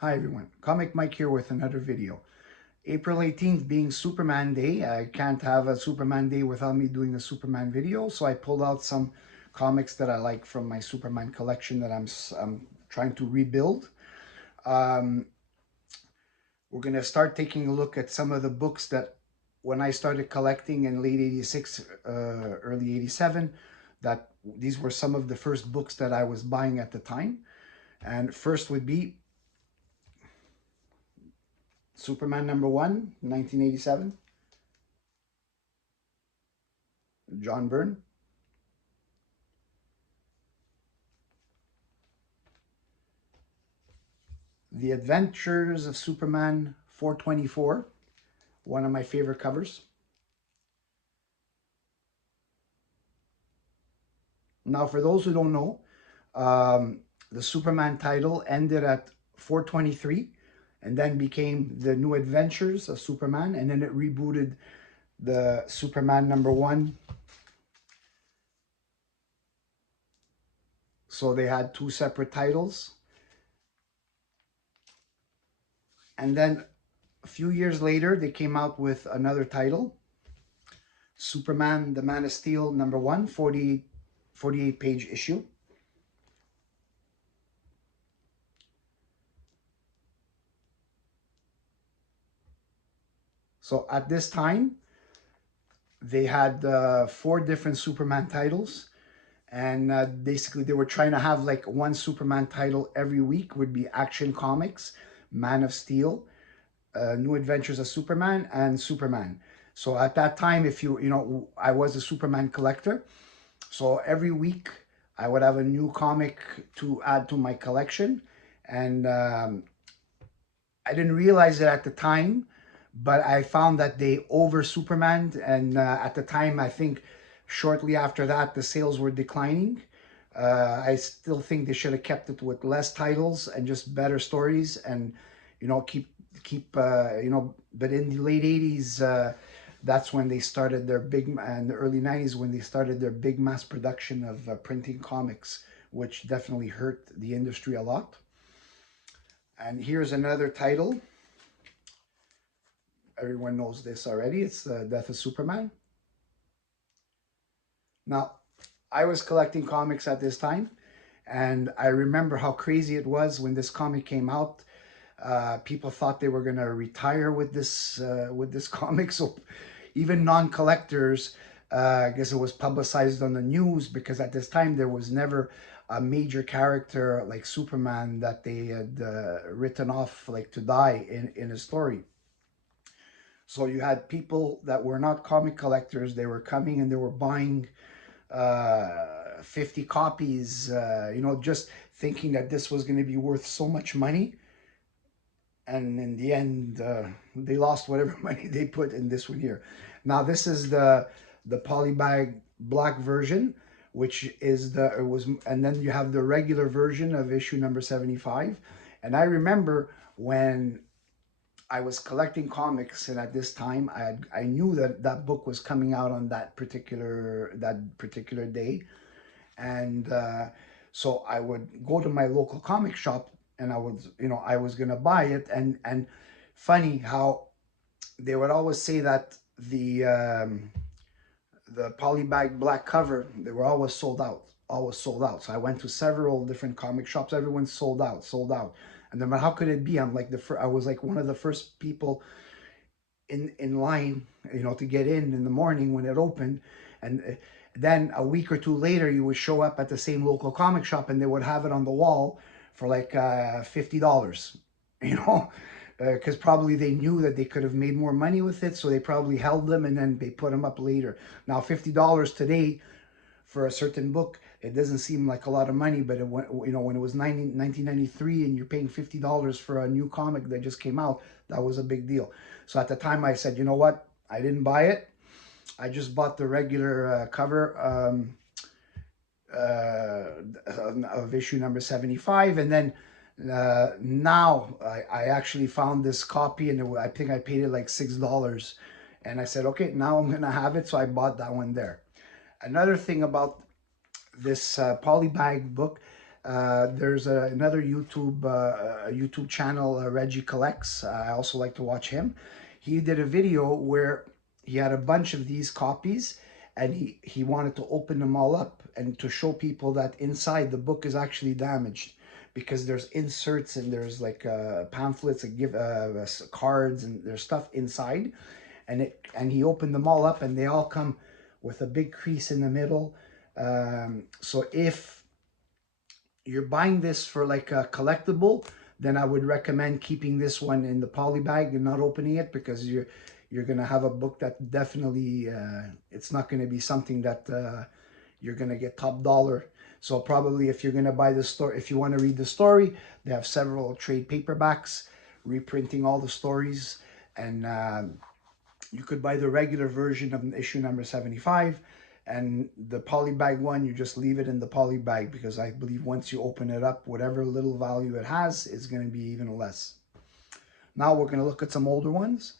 Hi everyone, Comic Mike here with another video. April 18th being Superman Day, I can't have a Superman Day without me doing a Superman video, so I pulled out some comics that I like from my Superman collection that I'm trying to rebuild. Um, we're going to start taking a look at some of the books that when I started collecting in late 86, early 87, that these were some of the first books that I was buying at the time. And first would be Superman #1, 1987, John Byrne. The Adventures of Superman 424, one of my favorite covers. Now, for those who don't know, the Superman title ended at 423 and then became The New Adventures of Superman, and then it rebooted the Superman #1. So they had two separate titles. And then a few years later, they came out with another title, Superman, the Man of Steel #1, 48 page issue. So at this time, they had four different Superman titles. And basically, they were trying to have like one Superman title every week would be Action Comics, Man of Steel, New Adventures of Superman, and Superman. So at that time, if I was a Superman collector. So every week, I would have a new comic to add to my collection. And I didn't realize it at the time, but I found that they over Superman, and at the time, I think shortly after that, the sales were declining. I still think they should have kept it with less titles and just better stories, and keep But in the late '80s, that's when they started their and the early '90s when they started their big mass production of printing comics, which definitely hurt the industry a lot. And here's another title. Everyone knows this already. It's The Death of Superman. Now, I was collecting comics at this time, and I remember how crazy it was when this comic came out. People thought they were going to retire with this comic. So even non-collectors, I guess it was publicized on the news because at this time there was never a major character like Superman that they had written off like to die in a story. So you had people that were not comic collectors. They were coming and they were buying 50 copies, just thinking that this was going to be worth so much money. And in the end, they lost whatever money they put in this one here. Now, this is the polybag black version, which is and then you have the regular version of issue number 75. And I remember when I was collecting comics, and at this time, I knew that that book was coming out on that particular day, and so I would go to my local comic shop, and I was gonna buy it, and funny how they would always say that the polybag black cover, they were always sold out, always sold out. So I went to several different comic shops. Everyone's sold out, sold out. And then, but how could it be? I was like one of the first people in line, to get in the morning when it opened, and then a week or two later, you would show up at the same local comic shop, and they would have it on the wall for like $50, you know, because probably they knew that they could have made more money with it, so they probably held them and then they put them up later. Now, $50 today for a certain book, it doesn't seem like a lot of money, but when it was 1993 and you're paying $50 for a new comic that just came out, that was a big deal. So at the time, I said, you know what? I didn't buy it. I just bought the regular cover of issue number 75, and then now I actually found this copy, and I think I paid it like $6, and I said, okay, now I'm gonna have it, so I bought that one there. Another thing about this polybag book, There's another YouTube channel, Reggie Collects. I also like to watch him. He did a video where he had a bunch of these copies, and he wanted to open them all up and to show people that inside the book is actually damaged, because there's inserts and there's like pamphlets that give cards, and there's stuff inside, and he opened them all up and they all come with a big crease in the middle. So if you're buying this for like a collectible, then I would recommend keeping this one in the poly bag and not opening it, because you're gonna have a book that definitely it's not gonna be something that you're gonna get top dollar. So probably if you're gonna buy the story, if you want to read the story, they have several trade paperbacks reprinting all the stories, and you could buy the regular version of issue number 75, and the polybag one, you just leave it in the polybag, because I believe once you open it up, whatever little value it has is going to be even less. Now we're going to look at some older ones.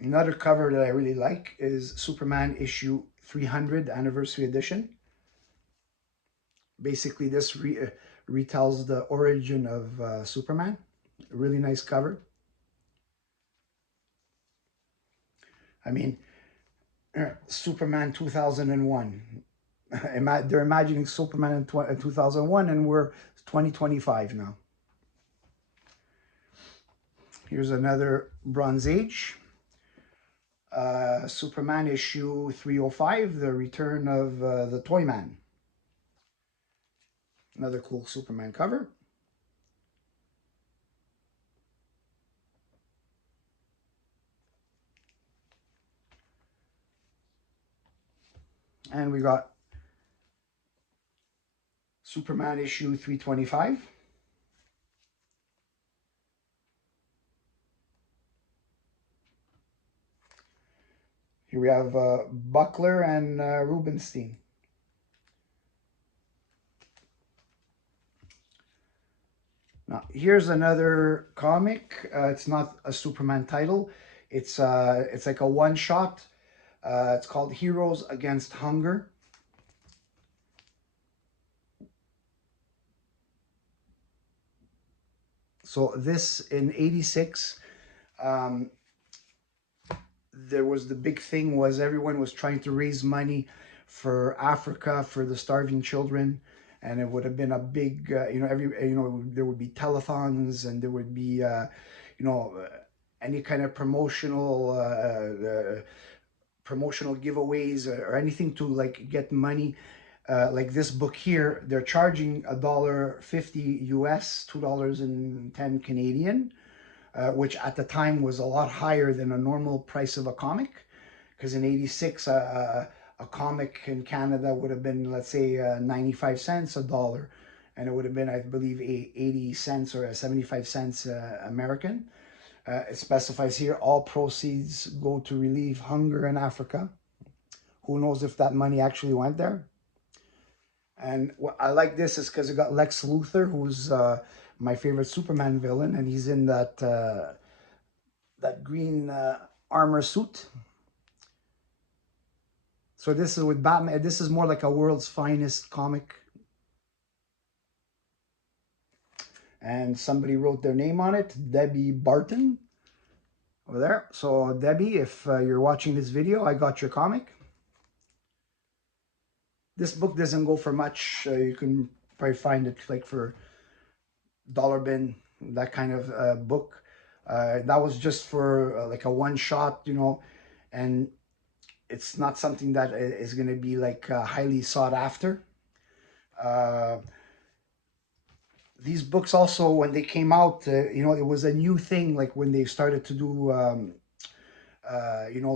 Another cover that I really like is Superman issue 300 anniversary edition. Basically, this retells the origin of Superman. A really nice cover. I mean, Superman 2001. They're imagining Superman in 2001, and we're 2025 now. Here's another Bronze Age. Superman issue 305, the return of the Toyman. Another cool Superman cover. And we got Superman issue 325. Here we have Buckler and Rubenstein. Now, here's another comic. It's not a Superman title. It's like a one-shot. It's called Heroes Against Hunger. So this in '86, there was the big thing was everyone was trying to raise money for Africa, for the starving children, and it would have been a big, there would be telethons, and there would be, any kind of promotional giveaways or anything to like get money. Like this book here, they're charging $1.50 US, $2.10 Canadian, which at the time was a lot higher than a normal price of a comic, because in '86 a comic in Canada would have been, let's say, 95 cents, a dollar, and it would have been, I believe, 80 cents or 75 cents American. It specifies here all proceeds go to relieve hunger in Africa. Who knows if that money actually went there? And what I like this is because it got Lex Luthor, who's my favorite Superman villain, and he's in that green armor suit. So this is with Batman. This is more like a world's finest comic. And somebody wrote their name on it, Debbie Barton, over there. So Debbie, if you're watching this video, I got your comic. This book doesn't go for much. You can probably find it like for dollar bin, that kind of book. That was just for like a one shot, and it's not something that is going to be like highly sought after. These books also, when they came out, it was a new thing, like when they started to do,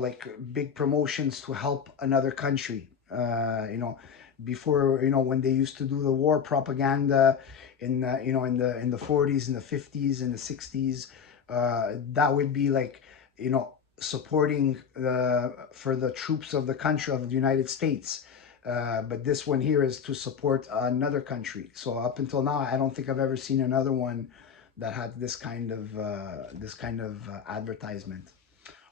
like big promotions to help another country. Before, when they used to do the war propaganda in in the 40s and the 50s and the 60s, that would be like, supporting for the troops of the country of the United States. But this one here is to support another country. So up until now, I don't think I've ever seen another one that had this kind of advertisement.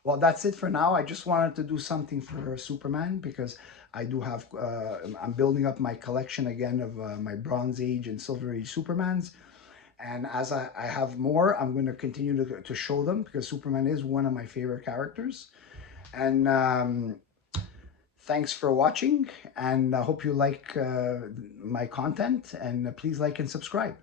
Well, that's it for now. I just wanted to do something for Superman because I do have, I'm building up my collection again of my Bronze Age and Silver Age Supermans. And as I have more, I'm going to continue to show them because Superman is one of my favorite characters. And thanks for watching, and I hope you like my content, and please like and subscribe.